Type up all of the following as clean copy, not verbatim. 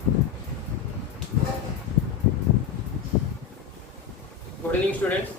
Good evening, students.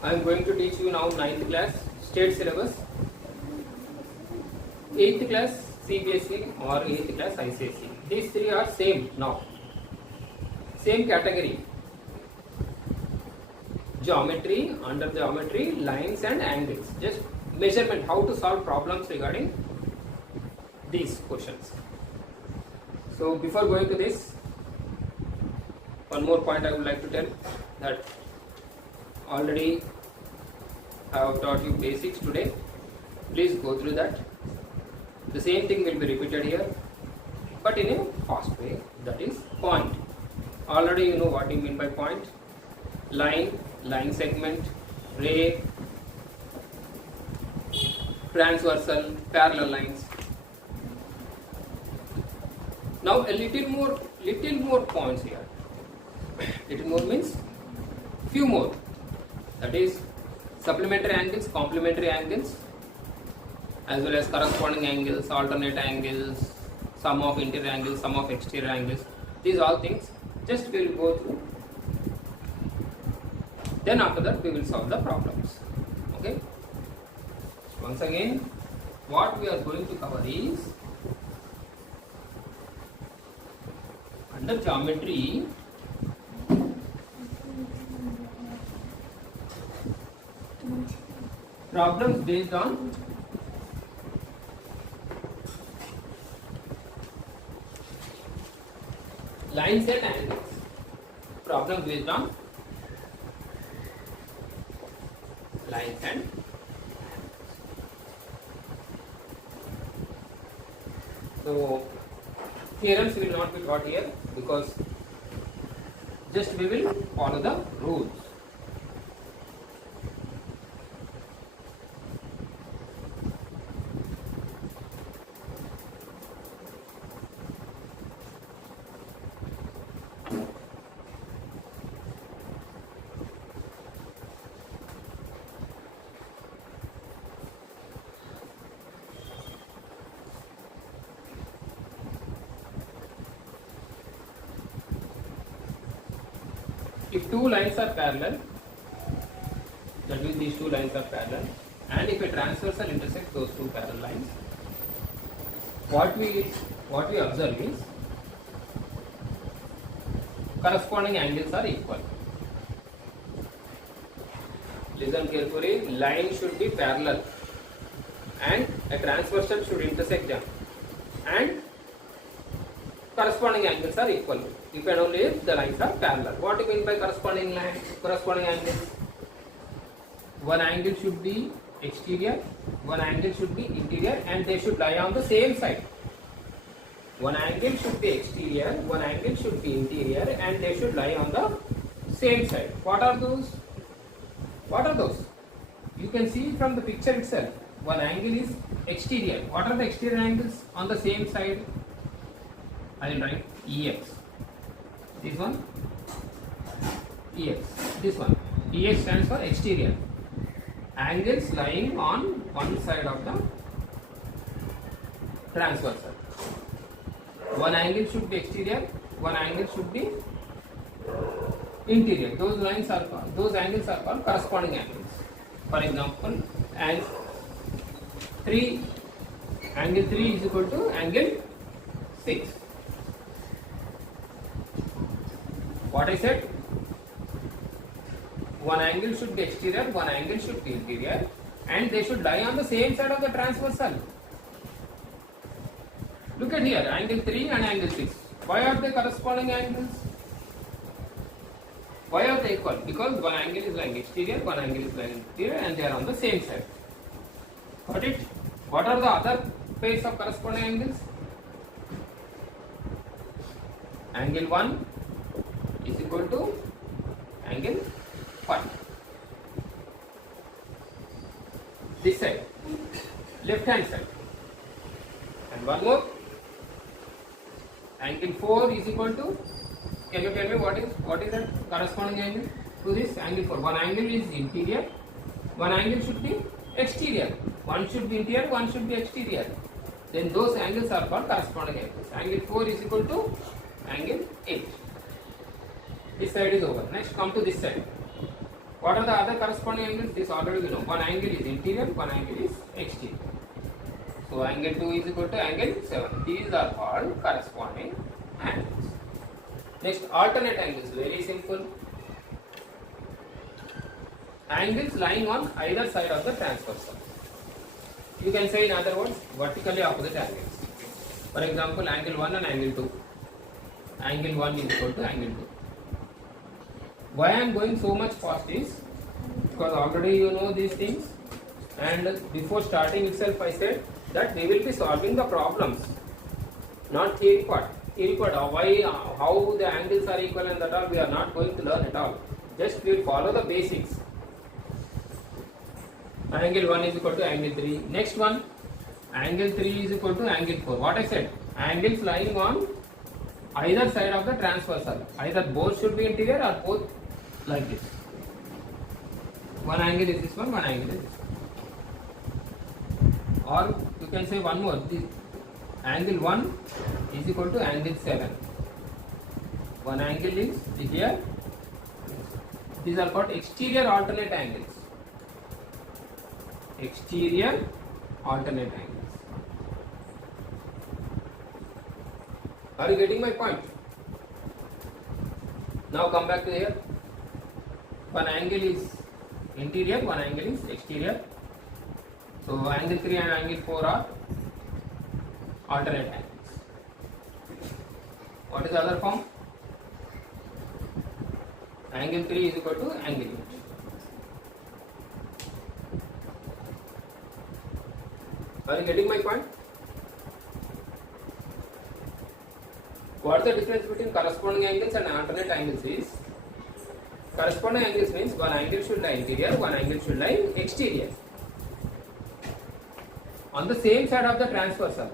I am going to teach you now 9th class state syllabus, 8th class CBSE or 8th class ICSE. These three are same now, same category. Geometry, under geometry, lines and angles. Just measurement, how to solve problems regarding these questions. So before going to this, one more point I would like to tell, that already I have taught you basics today. Please go through that. The same thing will be repeated here, but in a fast way, that is point. Already you know what you mean by point. Line, line segment, ray, transversal, parallel lines. Now a little more points here. Little more means few more. That is supplementary angles, complementary angles, as well as corresponding angles, alternate angles, sum of interior angles, sum of exterior angles. These all things just we will go through. Then after that we will solve the problems. Okay. Once again, what we are going to cover is under geometry. Problems based on lines and angles. Problems based on lines and so theorems will not be taught here, because just we will follow the rules. If two lines are parallel, that means these two lines are parallel, and if a transversal intersects those two parallel lines, what we observe is corresponding angles are equal. Listen carefully. Line should be parallel, and a transversal should intersect them, and corresponding angles are equal. If and only if the lines are parallel. What do you mean by corresponding lines, corresponding angles? One angle should be exterior, one angle should be interior, and they should lie on the same side. One angle should be exterior, one angle should be interior, and they should lie on the same side. What are those? What are those? You can see from the picture itself. One angle is exterior. What are the exterior angles on the same side? I will write EX. This one, EX. This one, EX stands for exterior. Angles lying on one side of the transversal. One angle should be exterior, one angle should be interior. Those angles are called corresponding angles. For example, angle 3 is equal to angle 6. What I said? One angle should be exterior, one angle should be interior, and they should lie on the same side of the transversal. Look at here, angle 3 and angle 6. Why are they corresponding angles? Why are they equal? Because one angle is lying exterior, one angle is lying interior, and they are on the same side. Got it? What are the other pairs of corresponding angles? Angle 1 is equal to angle 5. This side, left hand side. And one more, angle 4 is equal to, can you tell me what is that corresponding angle to this? Angle 4. One angle is interior, one angle should be exterior. One should be interior, one should be exterior. then those angles are called corresponding angles. Angle 4 is equal to angle 8. This side is over. Next come to this side. What are the other corresponding angles? This already we know. One angle is interior, one angle is exterior. So angle 2 is equal to angle 7. These are called corresponding angles. Next, alternate angles. Very simple. Angles lying on either side of the transversal. You can say in other words, vertically opposite angles. For example, angle 1 and angle 2. Angle 1 is equal to angle 2. Why I am going so much fast is because already you know these things, and before starting itself I said that we will be solving the problems, not theory part. Theory part, how the angles are equal and that all we are not going to learn at all. Just we will follow the basics. Angle 1 is equal to angle 3. Next one, angle 3 is equal to angle 4. What I said, angles lying on either side of the transversal. Either both should be interior or both like this. One angle is this one angle is this one. Or you can say one more, this angle 1 is equal to angle 7. One angle is here. These are called exterior alternate angles. Exterior alternate angles. Are you getting my point? Now come back to here. One angle is interior, one angle is exterior. So angle 3 and angle 4 are alternate angles. What is the other form? Angle 3 is equal to angle 8. Are you getting my point? What is the difference between corresponding angles and alternate angles is, corresponding angles means one angle should lie interior, one angle should lie exterior. On the same side of the transversal.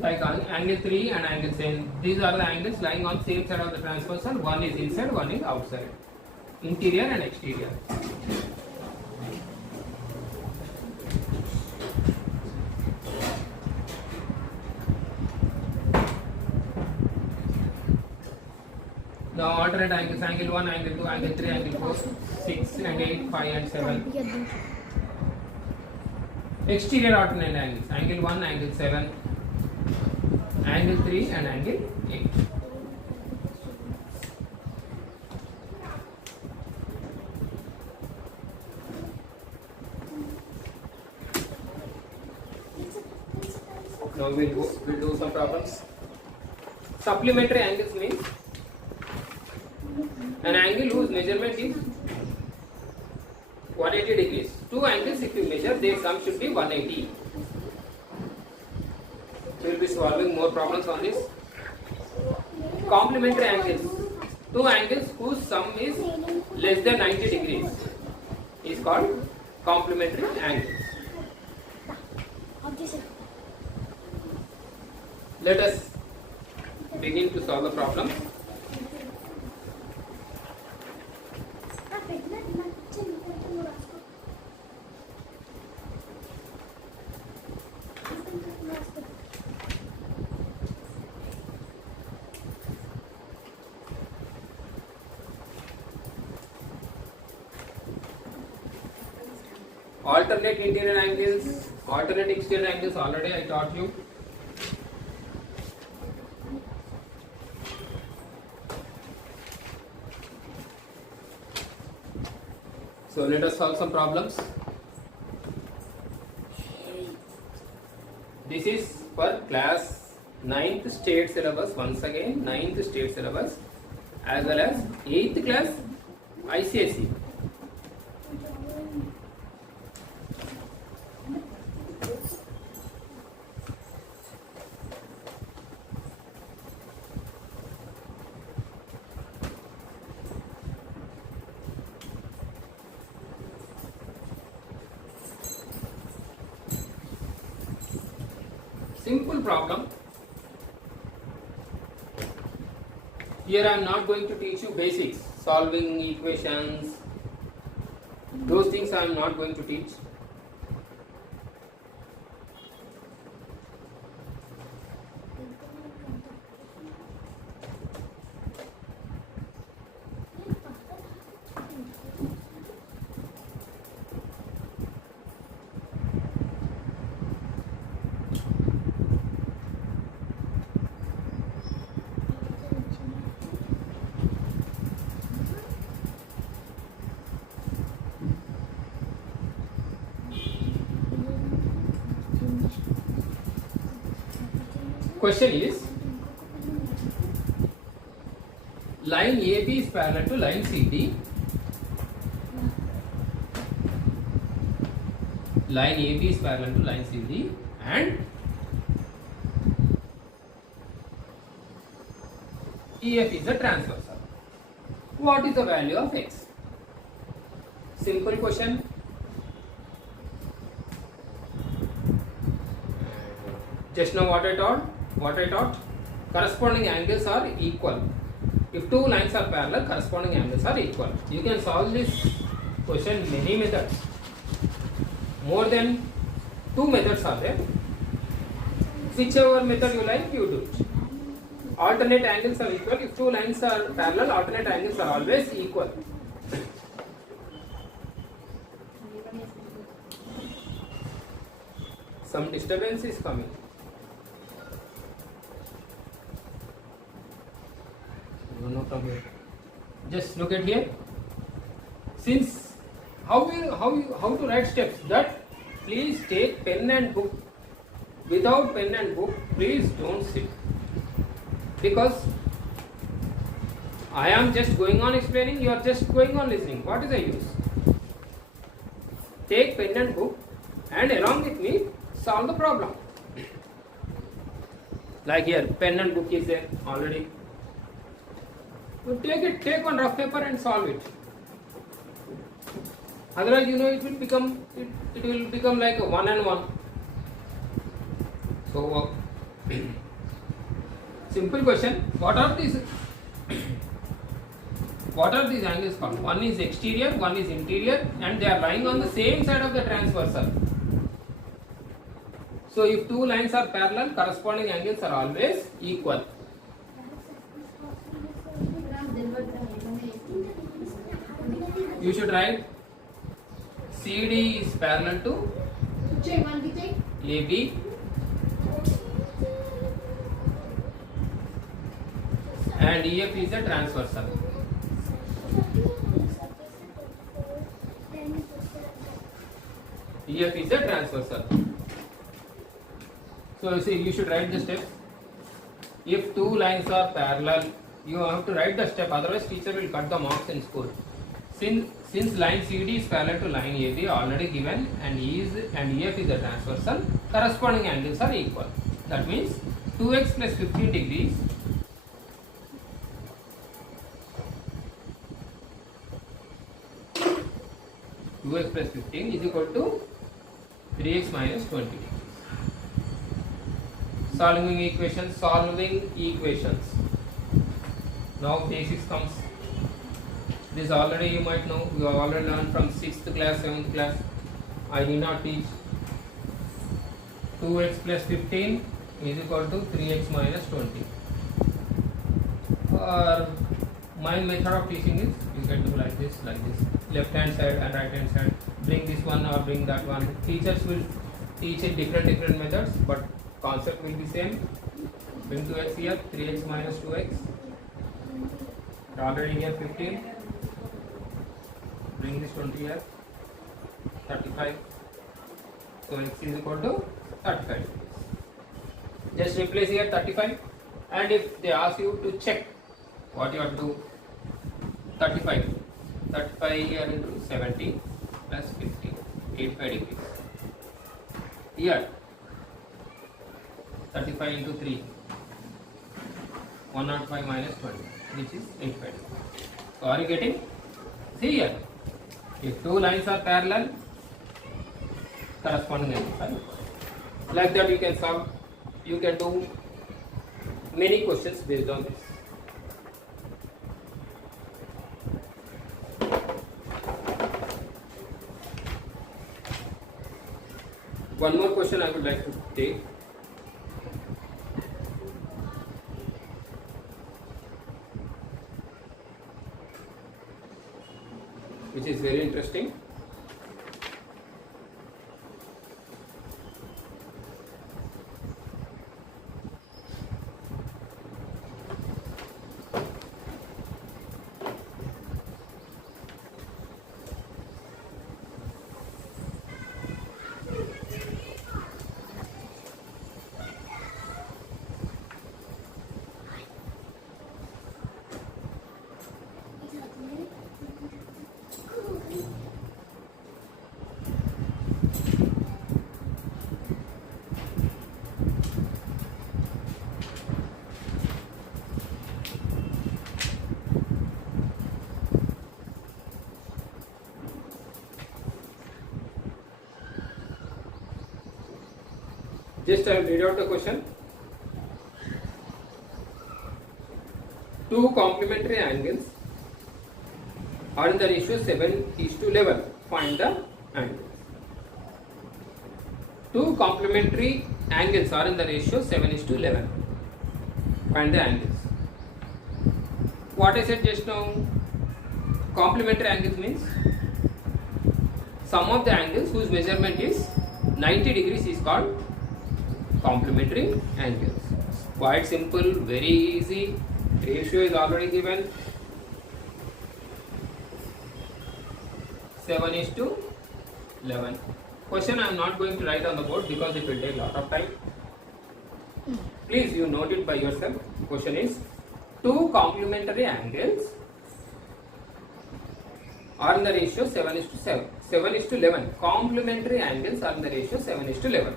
Like angle 3 and angle 7, these are the angles lying on same side of the transversal. One is inside, one is outside. Interior and exterior. Now alternate angles, angle 1, angle 2, angle 3, angle 4, 6 and 8, 5 and 7. Exterior alternate angles, angle 1, angle 7, angle 3 and angle 8. Now we'll do some problems. Supplementary angles means an angle whose measurement is 180 degrees. Two angles if you measure, their sum should be 180. We will be solving more problems on this. Complementary angles. Two angles whose sum is less than 90 degrees is called complementary angles. Let us begin to solve the problem. Alternate interior angles, alternate exterior angles, already I taught you. So let us solve some problems. This is for class 9th state syllabus, once again 9th state syllabus, as well as 8th class ICSE. Simple problem. Here I am not going to teach you basics, solving equations, those things I am not going to teach. question is, line AB is parallel to line CD. Line AB is parallel to line CD and EF is a transversal. What is the value of X? Simple question. Just now what I taught, corresponding angles are equal. If two lines are parallel, corresponding angles are equal. You can solve this question many methods. More than 2 methods are there. Whichever method you like, you do it. Alternate angles are equal. If two lines are parallel, alternate angles are always equal. Some disturbance is coming. No, from here. Just look at here. Since how to write steps, that please take pen and book. Without pen and book, please don't sit, because I am just going on explaining, you are just going on listening. What is the use? Take pen and book and along with me solve the problem. Like here, pen and book is there already. So take one rough paper and solve it. Otherwise, it will become like a one and one. So simple question. What are these angles called? One is exterior, one is interior, and they are lying on the same side of the transversal. So if two lines are parallel, corresponding angles are always equal. You should write CD is parallel to AB and EF is a transversal. EF is a transversal. So you should write the steps. If two lines are parallel, you have to write the step, otherwise teacher will cut the marks in school. Since line CD is parallel to line AB already given and EF is a transversal, corresponding angles are equal. That means 2x plus 15 degrees plus 15 is equal to 3x minus 20 degrees. Solving equations. Now basics comes. This already you might know, you have already learned from 6th class, 7th class. I did not teach. 2x plus 15 is equal to 3x minus 20. Or my method of teaching is, you can do like this. Left hand side and right hand side. Bring this one or bring that one. Teachers will teach in different methods, but concept will be same. Bring 2x here, 3x minus 2x. Already here 15. Bring this 20 here, 35. So x is equal to 35. Just replace here 35. And if they ask you to check, what you have to do? 35 here into 70 plus 50, 85 degrees. Here 35 into 3, 105 minus 20, which is 85 degrees. So are you getting? See here, if two lines are parallel, corresponding angles are equal. Like that you can solve, you can do many questions based on this. One more question I would like to take. Which is very interesting. Just I will read out the question. Two complementary angles are in the ratio 7:11. Find the angles. Two complementary angles are in the ratio 7:11. Find the angles. What I said just now, complementary angles means sum of the angles whose measurement is 90 degrees is called complementary angles. Quite simple, very easy. Ratio is already given. 7:11. Question I am not going to write on the board because it will take a lot of time. Please you note it by yourself. Question is, two complementary angles are in the ratio 7:7. 7:11. Complementary angles are in the ratio 7:11.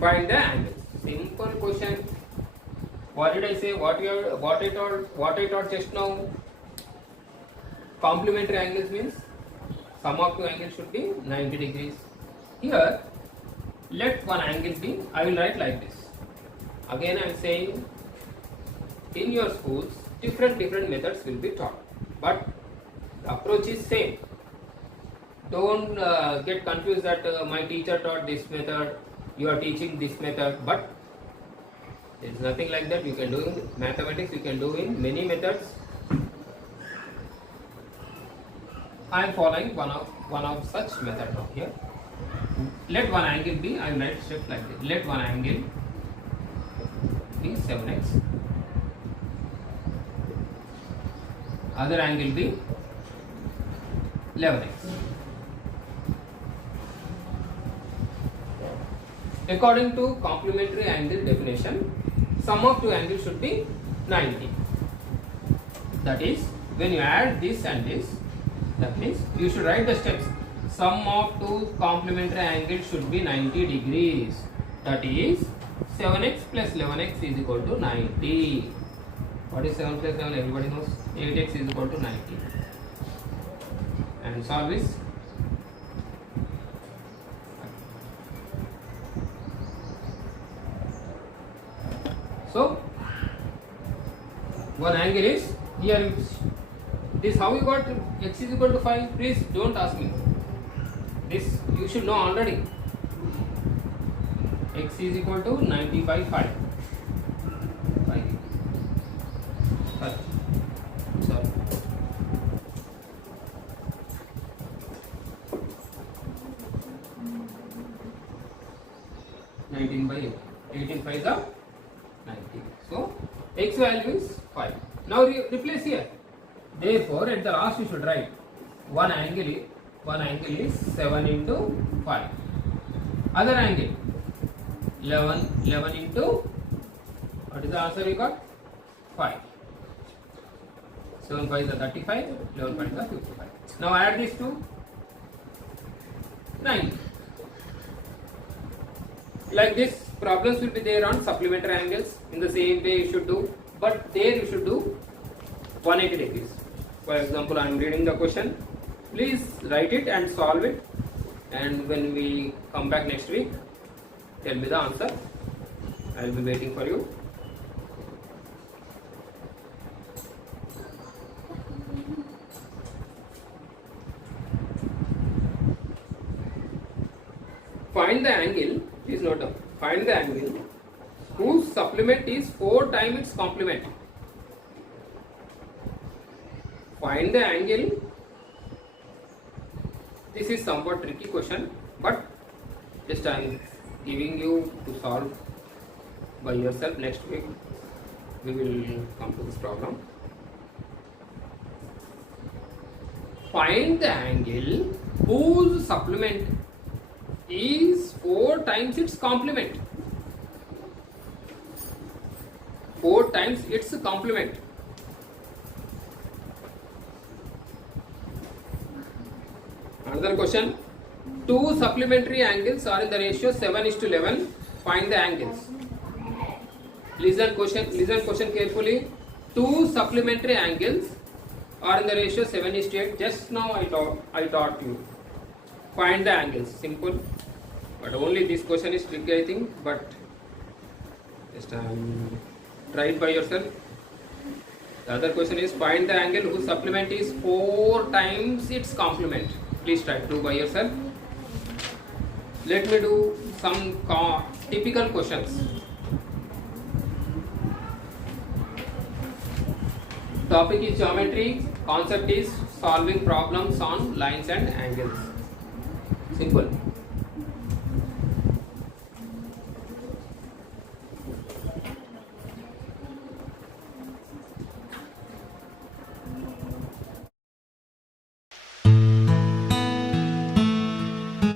Find the angles. Simple question. What did I say? What I taught just now? Complementary angles means sum of two angles should be 90 degrees. Here, let one angle be. I will write like this. Again, I am saying, in your schools, different methods will be taught, but the approach is same. Don't get confused that my teacher taught this method, you are teaching this method, but there is nothing like that. You can do in mathematics, you can do in many methods. I am following one of such method now here. Let one angle be, I will write step like this. Let one angle be 7x. Other angle be 11x. According to complementary angle definition, sum of two angles should be 90. That is, when you add this and this, that means you should write the steps. Sum of two complementary angles should be 90 degrees. That is, 7x plus 11x is equal to 90. What is 7 plus 11? Everybody knows. 8x is equal to 90. And solve this. So, one angle is here. This how you got x is equal to 5? Please don't ask me. This you should know already. X is equal to 90 by 5. 5. Sorry. 19 by 8. 18 5 is 90. So, x value is 5. Now replace here. Therefore, at the last you should write one angle is 7 into 5. Other angle 11 into, what is the answer you got? 5. 7 5 is 35, 11 5 is 55. Now add these two, 90. Like this, problems will be there on supplementary angles. In the same way you should do, but there you should do 180 degrees. For example, I am reading the question. Please write it and solve it, and when we come back next week, tell me the answer. I will be waiting for you. Find the angle, please note down, find the angle whose supplement is 4 times its complement. Find the angle. This is somewhat tricky question, but just I am giving you to solve by yourself. Next week we will come to this problem. Find the angle whose supplement is 4 times its complement. 4 times its complement. Another question. Two supplementary angles are in the ratio 7:11. Find the angles. Listen question carefully. Two supplementary angles are in the ratio 7:8. Just now I taught you. Find the angles. Simple. But only this question is tricky, I think. But Just try it by yourself. The other question is find the angle whose supplement is 4 times its complement. Please try to do by yourself. Let me do some typical questions. Topic is geometry. Concept is solving problems on lines and angles. Simple.